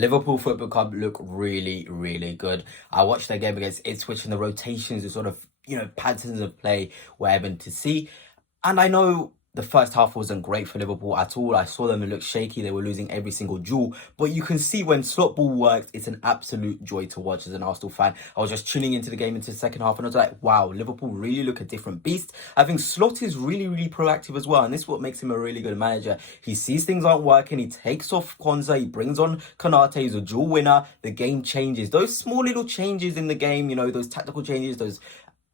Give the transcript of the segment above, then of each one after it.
Liverpool Football Club look really, really good. I watched their game against IPSWICH and the rotations, the sort of, patterns of play were able to see. And I know the first half wasn't great for Liverpool at all. I saw them look shaky. They were losing every single duel. But you can see when slot ball works, it's an absolute joy to watch as an Arsenal fan. I was just tuning into the game into the second half and I was like, wow, Liverpool really look a different beast. I think Slot is really, really proactive as well. And this is what makes him a really good manager. He sees things aren't working. He takes off Kwanzaa. He brings on Konate. He's a dual winner. The game changes. Those small little changes in the game, those tactical changes, those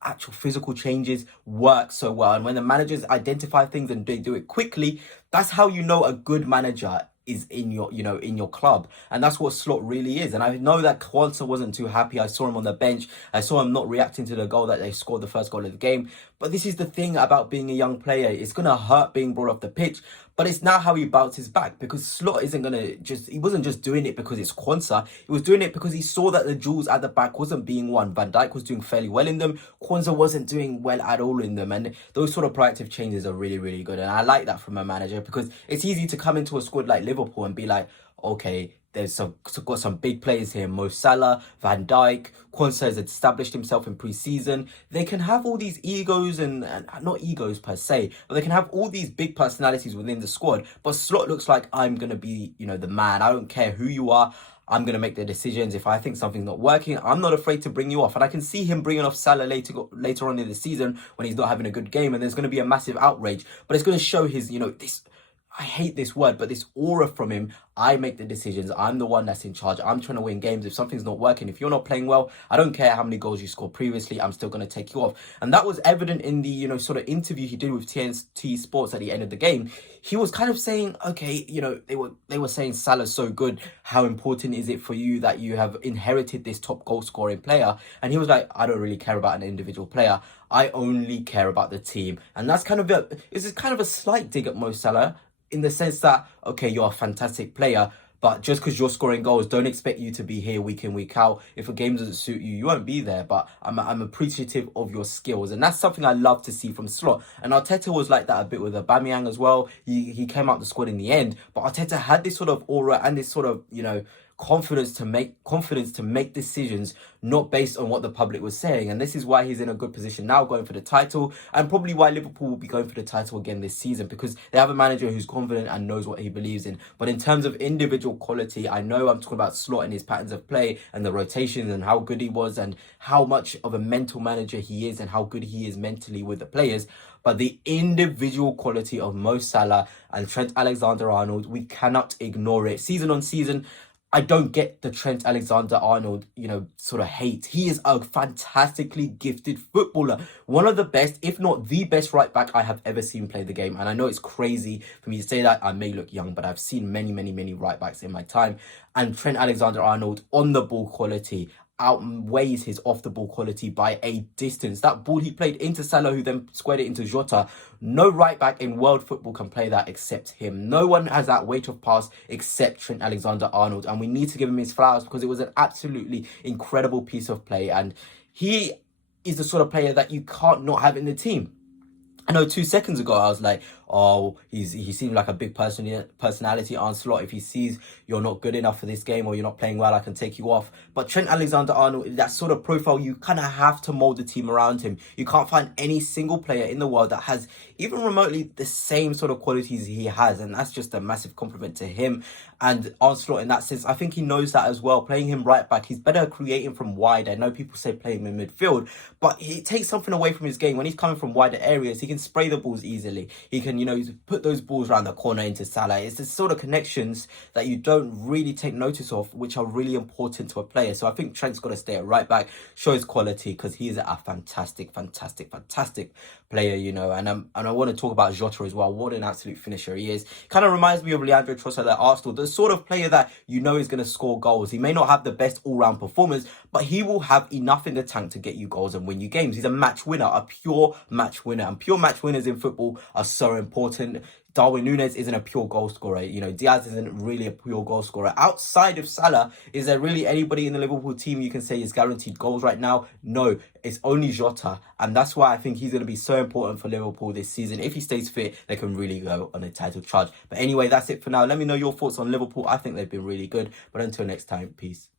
actual physical changes work so well. And when the managers identify things and they do it quickly, that's how you know a good manager is in your club. And that's what Slot really is. And I know that Kwanzaa wasn't too happy. I saw him on the bench. I saw him not reacting to the goal that they scored, the first goal of the game. But this is the thing about being a young player. It's going to hurt being brought off the pitch. But it's now how he bounces back, because Slot isn't going to he wasn't just doing it because it's Kwanzaa. He was doing it because he saw that the duels at the back wasn't being won. Van Dijk was doing fairly well in them. Kwanzaa wasn't doing well at all in them. And those sort of proactive changes are really, really good. And I like that from a manager, because it's easy to come into a squad like Liverpool and be like, okay, got some big players here. Mo Salah, Van Dijk, Kwanzaa has established himself in pre-season. They can have all these egos and not egos per se, but they can have all these big personalities within the squad. But Slot looks like, I'm going to be, the man. I don't care who you are. I'm going to make the decisions. If I think something's not working, I'm not afraid to bring you off. And I can see him bringing off Salah later on in the season when he's not having a good game. And there's going to be a massive outrage. But it's going to show his, this... I hate this word, but this aura from him. I make the decisions. I'm the one that's in charge. I'm trying to win games. If something's not working, if you're not playing well, I don't care how many goals you scored previously, I'm still going to take you off. And that was evident in the, sort of interview he did with TNT Sports at the end of the game. He was kind of saying, okay, they were saying Salah's so good. How important is it for you that you have inherited this top goal scoring player? And he was like, I don't really care about an individual player. I only care about the team. And that's kind of a slight dig at Mo Salah, in the sense that, okay, you're a fantastic player, but just because you're scoring goals, don't expect you to be here week in, week out. If a game doesn't suit you, you won't be there. But I'm appreciative of your skills. And that's something I love to see from Slot. And Arteta was like that a bit with Aubameyang as well. He came out the squad in the end. But Arteta had this sort of aura and this sort of, confidence to make decisions not based on what the public was saying. And this is why he's in a good position now, going for the title, and probably why Liverpool will be going for the title again this season, because they have a manager who's confident and knows what he believes in. But in terms of individual quality, I know I'm talking about Slot and his patterns of play and the rotations and how good he was and how much of a mental manager he is and how good he is mentally with the players. But the individual quality of Mo Salah and Trent Alexander-Arnold, we cannot ignore it. Season on season, I don't get the Trent Alexander-Arnold, sort of hate. He is a fantastically gifted footballer. One of the best, if not the best right back I have ever seen play the game. And I know it's crazy for me to say that. I may look young, but I've seen many, many, many right backs in my time. And Trent Alexander-Arnold, on the ball quality, outweighs his off the ball quality by a distance. That ball he played into Salah, who then squared it into Jota. No right back in world football can play that except him. No one has that weight of pass except Trent Alexander-Arnold. And we need to give him his flowers, because it was an absolutely incredible piece of play. And he is the sort of player that you can't not have in the team. I know 2 seconds ago I was like, oh, he seemed like a big personality on Slot. If he sees you're not good enough for this game or you're not playing well, I can take you off. But Trent Alexander-Arnold, that sort of profile, you kind of have to mold the team around him. You can't find any single player in the world that has even remotely the same sort of qualities he has. And that's just a massive compliment to him. And Arne Slot, in that sense, I think he knows that as well. Playing him right back, he's better creating from wide. I know people say play him in midfield, but it takes something away from his game. When he's coming from wider areas, he can spray the balls easily. He can, put those balls around the corner into Salah. It's the sort of connections that you don't really take notice of, which are really important to a player. So I think Trent's got to stay at right back, show his quality, because he is a fantastic player, And I want to talk about Jota as well. What an absolute finisher he is. Kind of reminds me of Leandro Trossard at Arsenal, the sort of player that is going to score goals. He may not have the best all-round performance, but he will have enough in the tank to get you goals and win you games. He's a match winner, a pure match winner. And pure match winners in football are so important. important. Darwin Núñez isn't a pure goal scorer. You know, Diaz isn't really a pure goal scorer. Outside of Salah, is there really anybody in the Liverpool team you can say is guaranteed goals right now? No, it's only Jota. And that's why I think he's going to be so important for Liverpool this season. If he stays fit, they can really go on a title charge. But anyway, that's it for now. Let me know your thoughts on Liverpool. I think they've been really good. But until next time, peace.